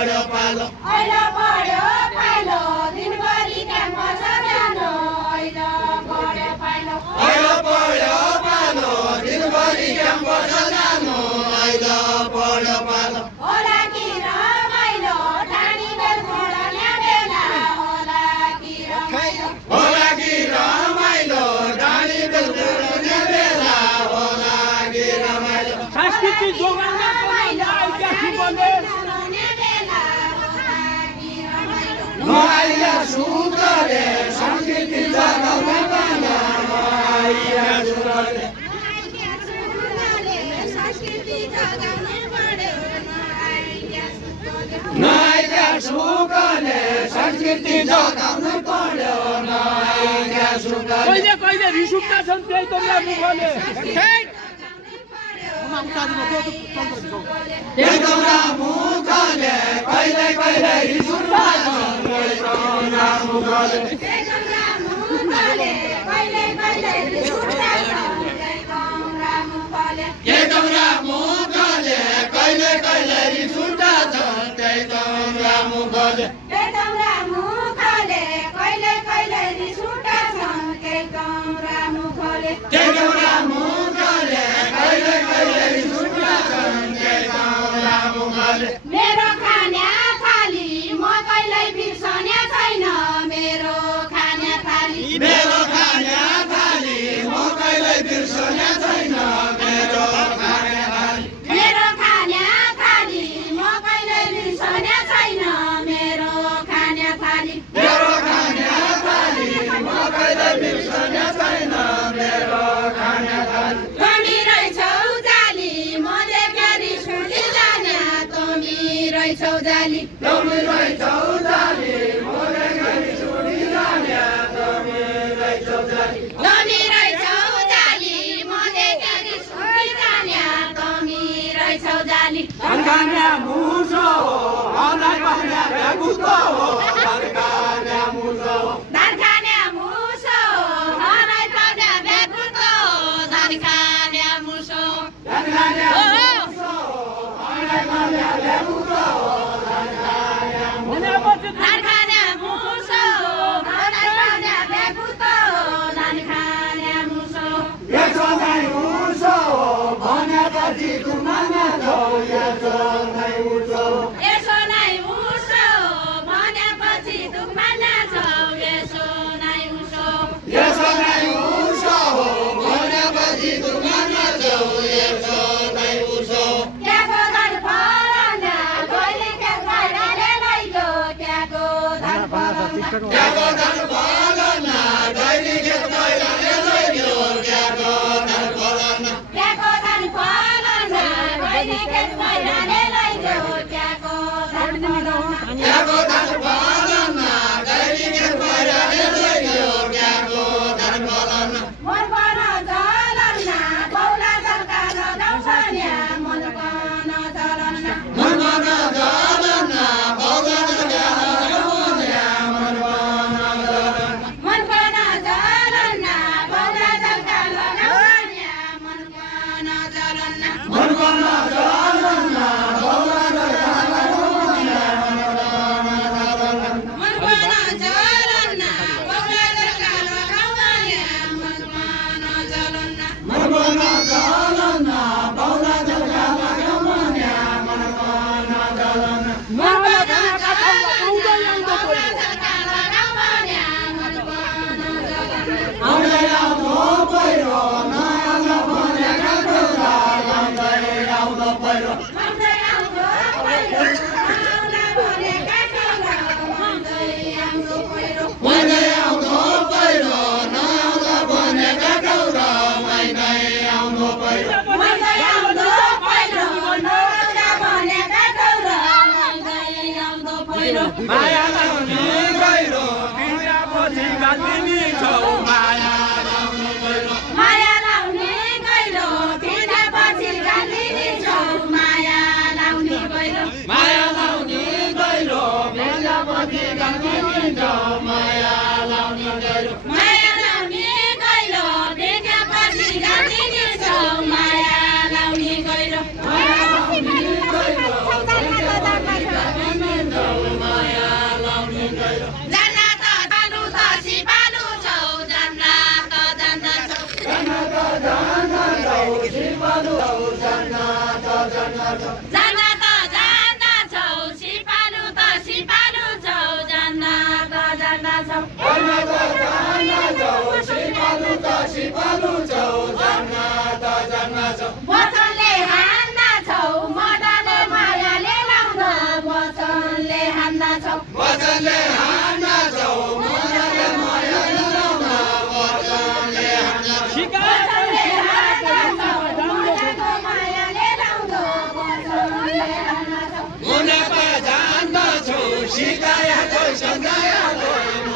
पढ्यो पालो ऐला पढ्यो पालो दिनभरि क्याम्पस जानु ऐला पढ्यो पालो ऐला पढ्यो पालो दिनभरि क्याम्पस जानु ऐला पढ्यो पालो होला कि रमाइलो टाढी बेल पढ्ने बेला होला कि रमाइलो होला कि रमाइलो डाँडी बेल पढ्ने बेला होला कि रमाइलो संस्कृति जोगाउन नआइया सुखले संस्कृति जगाउने बाना नआइया सुखले नआइया सुखले संस्कृति जगाउनु पर्यो नआइया सुखले कहिले कहिले रिस उठ्दा छन् त्यही तोमरा मुखले एकदमरा मुखले कहिले कहिले रिस उठ्दा छन् त्यही तोमरा मुखले एकदमरा मुखले कहिले कहिले रिस उठ्दा छन् त्यही तोमरा मुखले एकदमरा मुखले कहिले कहिले रिस उठ्दा छन् त्यही तोमरा मुखले एकदमरा मुखले कहिले कहिले रिस उठ्दा छन् त्यही तोमरा मुखले एकदमरा मुखले कहिले कहिले रिस उठ्दा छन् त्यही तोमरा मुखले मेरो खाना थाली म कहिल्यै बिर्सने छैन मेरो खाना थाली मेरो खाना थाली म कहिल्यै बिर्सने छैन मेरो खाना थाली मेरो खाना थाली म कहिल्यै बिर्सने छैन मेरो खाना थाली मेरो खाना थाली म कहिल्यै बिर्सने छैन मेरो खाना थाली तमी रहेछौ जाली म देखेरी सुली जाने तमी रहेछौ जाली तमी रहेछौ जाली म देखेरी सुली जाने तमी रहेछौ जाली तमी रहेछौ जाली म देखेरी सुली जाने तमी रहेछौ जाली धनखाने मुसो हो अनाइ खाने भ्यागुतो हो धनखाने मुसो हो धान खाने मुसो हराइ खाने बेगुतो धान खाने मुसो धनखाने मुसो हो अनाइ खाने भ्यागुतो हो धनखाने मुसो धान खाने मुसो हराइ खाने बेगुतो धान खाने मुसो यसो नै मुसो हो भनेपछि तुमामा छौ यसो नै मुसो हो यसो नै मुसो भनेपछि दुखमा नाछौ यसो नै मुसो यसो नै मुसो हो भनेपछि तुमामा छौ यसो नै मुसो हो त्यहाँको धन फलाना कहिले के गइराले लैलो त्यहाँको धन फलाना त्यहाँको धन फलाना दैली खेत मैलाले लैयो त्यहाँको धन फलाना त्यहाँको धन फलाना कहिले के गइराले लैलो त्यहाँको धन फलाना त्यहाँको धन फलाना दैली खेत मैलाले लैयो त्यहाँको धन फलाना मन पर जलन्ना बौला जलका लगाउँछन्या मन पर जलन्ना मनमा नजलना बौला जलका लगाउन्या मनमा नजलना मन पर जलन्ना बौला जलका लगाउँछन्या मन पर जलन्ना मनमा नजलना बौला जलका लगाउन्या मनमा नजलना मन पर जलन्ना बौला जलका लगाउँछन्या मन पर जलन्ना मनमा नजलना बौला जलका लगाउन्या मनमा नजलना मलाई खाना खाउँ आउँदै आउँदो बौला जलका लगाउँछन्या मन पर जलन्ना आउँदै आउँदो पहिरो नआउँदो भनेका कुरा आउँदै आउँदो पहिरो आउँदै आउँदो पहिरो आउँला भनेका कुरा आउँदै आउँदो पहिरो आउँदै आउँदो पहिरो नआउँदो भनेका कुरा आउँदै आउँदो पहिरो आउँदै आउँदो पहिरो नआउँला भनेका कुरा आउँदै आउँदो पहिरो माया लाउने गहिरो बिहापछि गालिनी छौ माया लाउने गहिरो माया लाउने गहिरो बिनापछि गालिनी छौ माया लाउने गहिरो माया लाउने गहिरो बिहापछि गालिनी छौ माया लाउने गहिरो माया लाउने गहिरो बिनापछि गालिनी छौ माया लाउने गहिरो सिकाया कोही सम्झाया कोही